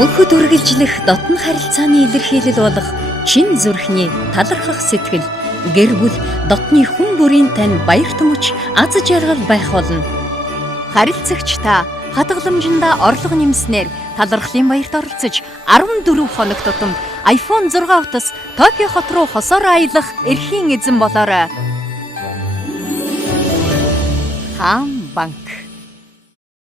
Мөнхөд үргэлжлэх дотн харилцааны илэрхийлэл болох чин зүрхний талархах сэтгэл, гэр бүл, дотны хүн бүрийн тань баяр түмж аз жаргал байх болно. Харилцагч та хадгаламжиндаа орлого нэмснээр талархлын баярт оролцож 14 хоног тутамд iPhone 6 утас Токио хот руу хосоор аялах эрхийн эзэн болоорой. Хаан банк.